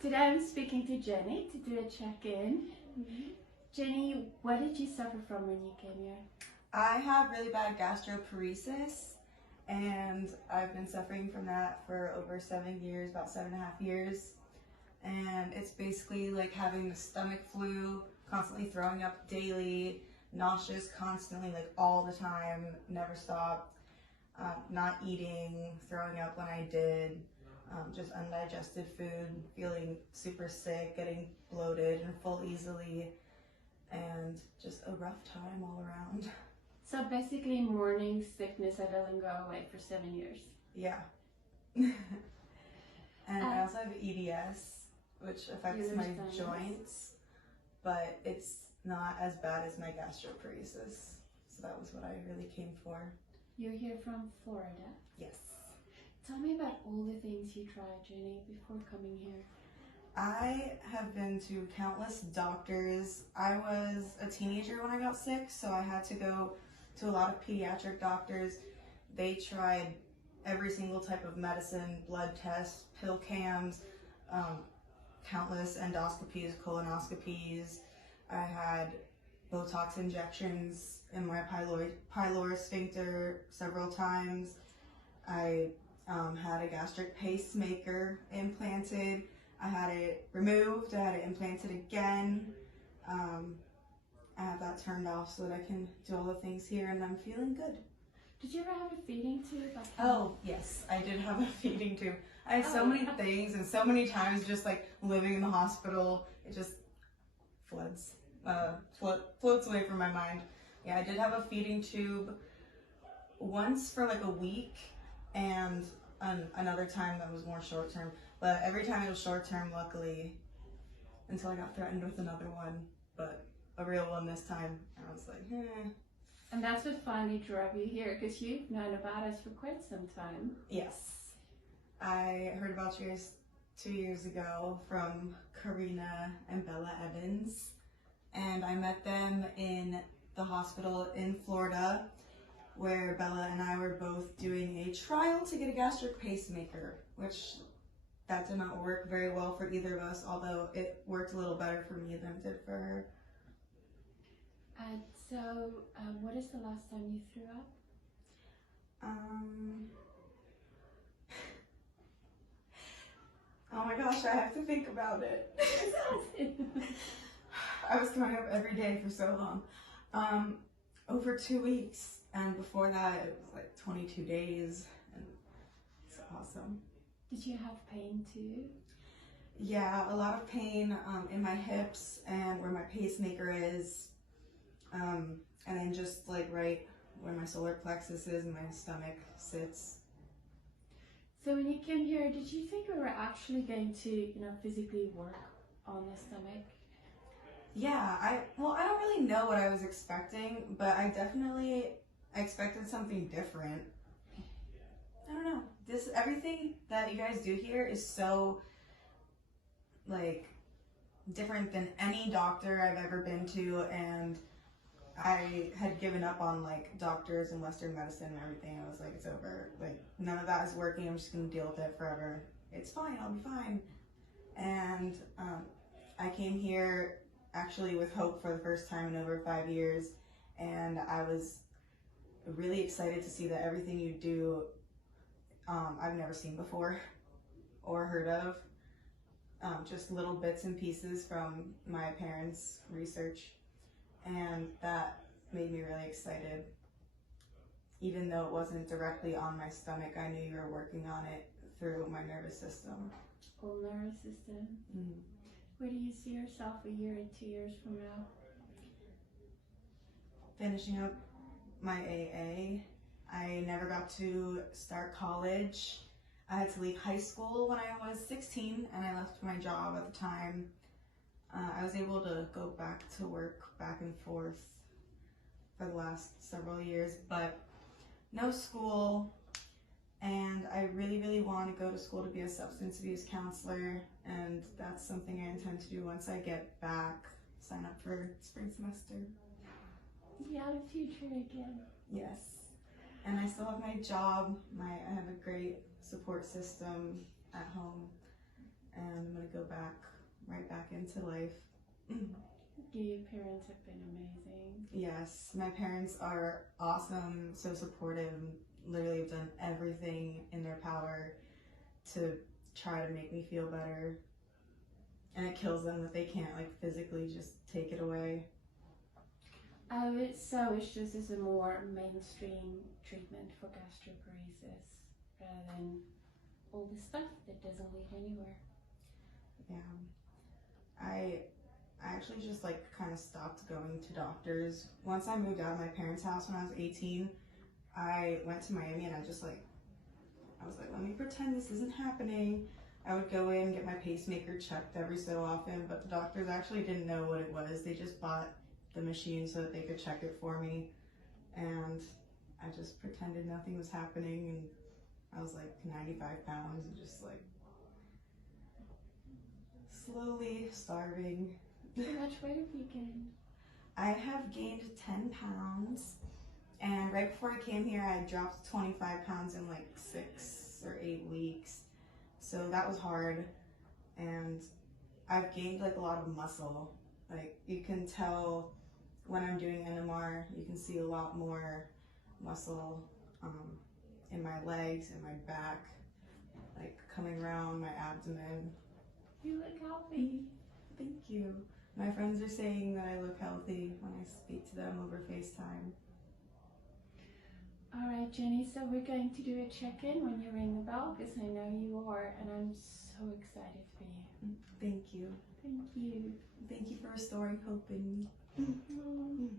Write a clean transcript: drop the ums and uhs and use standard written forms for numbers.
Today I'm speaking to Jenny to do a check-in. Jenny, what did you suffer from when you came here? I have really bad gastroparesis, and I've been suffering from that for over 7 years, about 7.5 years. And it's basically like having the stomach flu, constantly throwing up daily, nauseous constantly, like all the time, never stopped, not eating, throwing up when I did, just undigested food, feeling super sick, getting bloated and full easily, and just a rough time all around. So basically morning sickness that doesn't go away for 7 years. Yeah. And I also have EDS, which affects my joints, but it's not as bad as my gastroparesis. So that was what I really came for. You're here from Florida? Yes. Tell me about all the things you tried, Jenny, before coming here. I have been to countless doctors. I was a teenager when I got sick, so I had to go to a lot of pediatric doctors. They tried every single type of medicine, blood tests, pill cams, countless endoscopies, colonoscopies. I had Botox injections in my pyloric sphincter several times. I had a gastric pacemaker implanted. I had it removed, I had it implanted again. I have that turned off so that I can do all the things here, and I'm feeling good. Did you ever have a feeding tube? Oh, yes, I did have a feeding tube. I had so many things, and so many times just like living in the hospital, it just floats away from my mind. Yeah, I did have a feeding tube once for like a week, and another time that was more short term. But every time it was short term, luckily, until I got threatened with another one, but a real one this time. And I was like, And that's what finally drove you here, because you've known about us for quite some time. Yes. I heard about yours 2 years ago from Karina and Bella Evans, and I met them in the hospital in Florida, where Bella and I were both doing a trial to get a gastric pacemaker, which that did not work very well for either of us, although it worked a little better for me than it did for her. So, what is the last time you threw up? Oh my gosh, I have to think about it. I was throwing up every day for so long. Over 2 weeks, and before that it was like 22 days, and it's awesome. Did you have pain too? Yeah, a lot of pain in my hips and where my pacemaker is, and then just like right where my solar plexus is and my stomach sits. So when you came here, did you think we were actually going to, physically work on the stomach? Yeah, I don't really know what I was expecting, but I definitely expected something different. I don't know. Everything that you guys do here is so like different than any doctor I've ever been to, and I had given up on like doctors and Western medicine and everything. I was like, it's over. Like, none of that is working. I'm just gonna deal with it forever. It's fine. I'll be fine. And I came here actually with hope for the first time in over 5 years, and I was really excited to see that everything you do I've never seen before or heard of. Just little bits and pieces from my parents' research, and that made me really excited. Even though it wasn't directly on my stomach, I knew you were working on it through my nervous system. Whole nervous system. Mm-hmm. Where do you see yourself a year and 2 years from now? Finishing up my AA. I never got to start college. I had to leave high school when I was 16, and I left my job at the time. I was able to go back to work back and forth for the last several years, but no school, and I really, really want to go to school to be a substance abuse counselor, and that's something I intend to do once I get back, sign up for spring semester. Yeah, the future again. Yes. And I still have my job. I have a great support system at home, and I'm going to go back into life. Your parents have been amazing. Yes, my parents are awesome, so supportive, literally have done everything in their power to try to make me feel better. And it kills them that they can't like physically just take it away. I would so wish this is a more mainstream treatment for gastroparesis rather than all the stuff that doesn't lead anywhere. Yeah. I actually just like kind of stopped going to doctors. Once I moved out of my parents' house when I was 18, I went to Miami and I was like, let me pretend this isn't happening. I would go in, get my pacemaker checked every so often, but the doctors actually didn't know what it was. They just bought the machine so that they could check it for me. And I just pretended nothing was happening, and I was like 95 pounds and just like slowly starving. How much weight have you gained? I have gained 10 pounds, and right before I came here, I dropped 25 pounds in like 6 or 8 weeks. So that was hard, and I've gained like a lot of muscle. Like you can tell when I'm doing NMR, you can see a lot more muscle in my legs and my back, like coming around my abdomen. You look healthy. Thank you. My friends are saying that I look healthy when I speak to them over FaceTime. All right, Jenny, so we're going to do a check-in when you ring the bell because I know you are, and I'm so excited for you. Thank you. Thank you. Thank you for restoring hope in me.